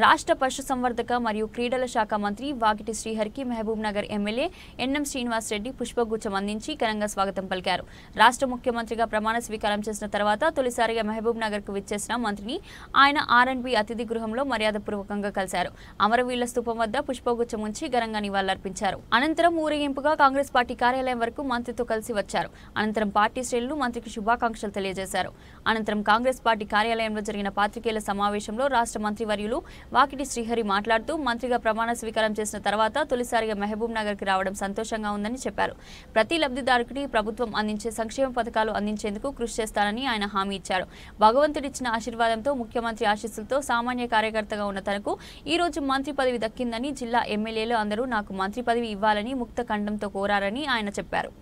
రాష్ట్ర పశుసంవర్ధక మరియు క్రీడల శాఖ మంత్రి వాకిటి శ్రీహరికి మహబూబ్ నగర్ ఎమ్మెల్యే ఎన్ఎం శ్రీనివాస్ రెడ్డి పుష్పగుచ్చం అందించి ఘనంగా స్వాగతం పలికారు. రాష్ట్ర ముఖ్యమంత్రిగా ప్రమాణ స్వీకారం చేసిన తర్వాత తొలిసారిగా మహబూబ్ నగర్ కు విచ్చేసిన మంత్రిని ఆయన ఆర్ఎండ్బి అతిథి గృహంలో మర్యాదపూర్వకంగా కలిశారు. అమరవీరుల స్తూపం వద్ద పుష్పగుచ్చం ఉంచి ఘనంగా నివాళులర్పించారు. అనంతరం ఊరేగింపుగా కాంగ్రెస్ పార్టీ కార్యాలయం వరకు మంత్రితో కలిసి వచ్చారు. అనంతరం పార్టీ శ్రేణులు మంత్రికి శుభాకాంక్షలు తెలియజేశారు. అనంతరం కాంగ్రెస్ పార్టీ కార్యాలయంలో జరిగిన పాత్రికేయుల సమావేశంలో రాష్ట్ర మంత్రివర్యులు వాకిటి శ్రీహరి మాట్లాడుతూ మంత్రిగా ప్రమాణ స్వీకారం చేసిన తర్వాత తొలిసారిగా మహబూబ్ నగర్ కి రావడం సంతోషంగా ఉందని చెప్పారు. ప్రతి లబ్ధిదారుడికి ప్రభుత్వం అందించే సంక్షేమ పథకాలు అందించేందుకు కృషి చేస్తానని ఆయన హామీ ఇచ్చారు. భగవంతుడిచ్చిన ఆశీర్వాదంతో ముఖ్యమంత్రి ఆశీస్సులతో సామాన్య కార్యకర్తగా ఉన్న తనకు ఈ రోజు మంత్రి పదవి దక్కిందని, జిల్లా ఎమ్మెల్యేలు అందరూ నాకు మంత్రి పదవి ఇవ్వాలని ముక్త కంఠంతో కోరారని ఆయన చెప్పారు.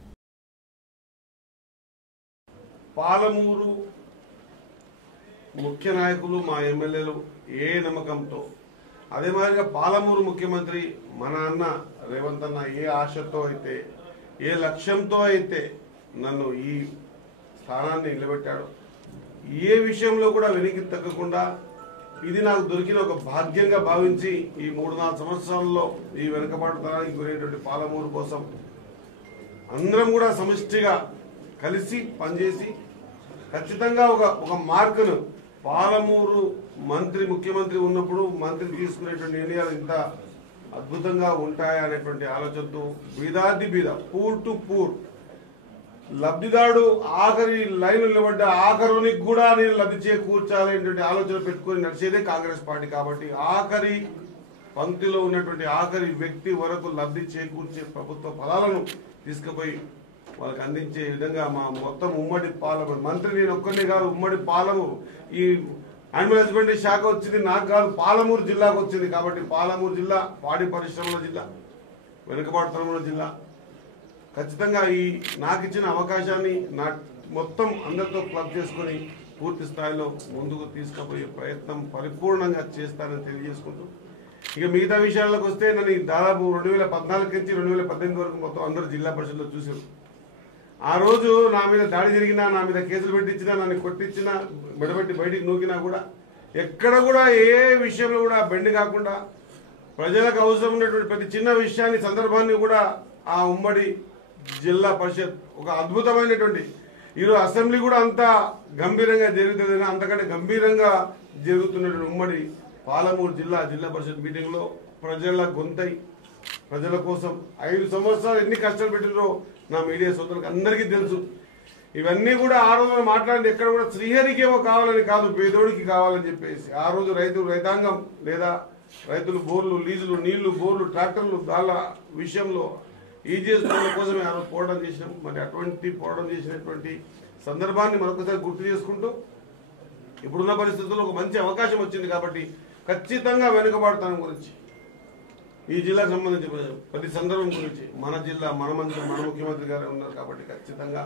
పాలమూరు ముఖ్య నాయకులు మా ఎమ్మెల్యేలు ఏ నమ్మకంతో, అదే మాదిరిగా పాలమూరు ముఖ్యమంత్రి మన అన్న రేవంత్ అన్న ఏ ఆశతో అయితే, ఏ లక్ష్యంతో అయితే నన్ను ఈ స్థానాన్ని నిలబెట్టాడు, ఏ విషయంలో కూడా వెనక్కి తగ్గకుండా ఇది నాకు దొరికిన ఒక భాగ్యంగా భావించి ఈ 3-4 సంవత్సరాల్లో ఈ వెనుకబాటుతనానికి గురైనటువంటి పాలమూరు కోసం అందరం కూడా సమిష్టిగా కలిసి పనిచేసి ఖచ్చితంగా ఒక మార్కును పాలమూరు ముఖ్యమంత్రి ఉన్నప్పుడు మంత్రి తీసుకునేటువంటి నిర్ణయాలు ఇంత అద్భుతంగా ఉంటాయనేటువంటి ఆలోచనతో బీదాది బీద, పూర్ టు పూర్ లబ్ధిదారుడు ఆఖరి లైన్ నిలబడ్డ ఆఖరునికి కూడా నేను లబ్ధి చేకూర్చాలనేటువంటి ఆలోచన పెట్టుకొని నడిచేదే కాంగ్రెస్ పార్టీ. కాబట్టి ఆఖరి పంక్తిలో ఉన్నటువంటి ఆఖరి వ్యక్తి వరకు లబ్ధి చేకూర్చే ప్రభుత్వ ఫలాలను తీసుకుపోయి వాళ్ళకి అందించే విధంగా మా మొత్తం ఉమ్మడి పాలమూరు మంత్రి నేను ఒక్కనే కాదు, ఉమ్మడి పాలమూరు ఈ యానిమల్ హస్బెండరీ శాఖ వచ్చింది నాకు కాదు, పాలమూరు జిల్లాకు వచ్చింది. కాబట్టి పాలమూరు జిల్లా పాడి పరిశ్రమల జిల్లా, వెనుకబాటుతనంలో జిల్లా. ఖచ్చితంగా ఈ నాకు ఇచ్చిన అవకాశాన్ని మొత్తం అందరితో క్లబ్ చేసుకుని పూర్తి స్థాయిలో ముందుకు తీసుకుపోయే ప్రయత్నం పరిపూర్ణంగా చేస్తానని తెలియజేసుకుంటూ, ఇక మిగతా విషయాలకు వస్తే నన్ను దాదాపు 2014 నుంచి 2018 వరకు మొత్తం అందరూ జిల్లా పరిషత్లో చూశారు. ఆ రోజు నా మీద దాడి జరిగినా, నా మీద కేసులు పెట్టించినా, నన్ను కొట్టించినా, మెడబెట్టి బయటికి నూకినా కూడా ఎక్కడ కూడా ఏ విషయంలో కూడా బెండ్ కాకుండా ప్రజలకు అవసరం ఉన్నటువంటి ప్రతి చిన్న విషయాన్ని సందర్భాన్ని కూడా ఆ ఉమ్మడి జిల్లా పరిషత్ ఒక అద్భుతమైనటువంటి ఈరోజు అసెంబ్లీ కూడా అంత గంభీరంగా జరుగుతుంది, అంతకంటే గంభీరంగా జరుగుతున్నటువంటి ఉమ్మడి పాలమూరు జిల్లా పరిషత్ మీటింగ్లో ప్రజల గొంతై ప్రజల కోసం 5 సంవత్సరాలు ఎన్ని కష్టాలు పెట్టినో నా మీడియా సోదరులకు అందరికీ తెలుసు. ఇవన్నీ కూడా ఆ రోజు మాట్లాడి ఎక్కడ కూడా శ్రీహరికేమో కావాలని కాదు, పేదోడికి కావాలని చెప్పేసి ఆ రోజు రైతాంగం లేదా రైతులు బోర్లు, లీజులు, నీళ్లు, బోర్లు, ట్రాక్టర్లు దాళ్ళ విషయంలో ఈజీఎస్ల కోసమే ఆ రోజు పోరాటం చేసినాం. మరి అటువంటి పోరాటం చేసినటువంటి సందర్భాన్ని మరొకసారి గుర్తు చేసుకుంటూ ఇప్పుడున్న పరిస్థితుల్లో ఒక మంచి అవకాశం వచ్చింది. కాబట్టి ఖచ్చితంగా వెనుకబాటుతనం గురించి, ఈ జిల్లాకు సంబంధించి ప్రతి సందర్భం గురించి మన జిల్లా మన మంత్రి మన ముఖ్యమంత్రి గారు ఉన్నారు. కాబట్టి ఖచ్చితంగా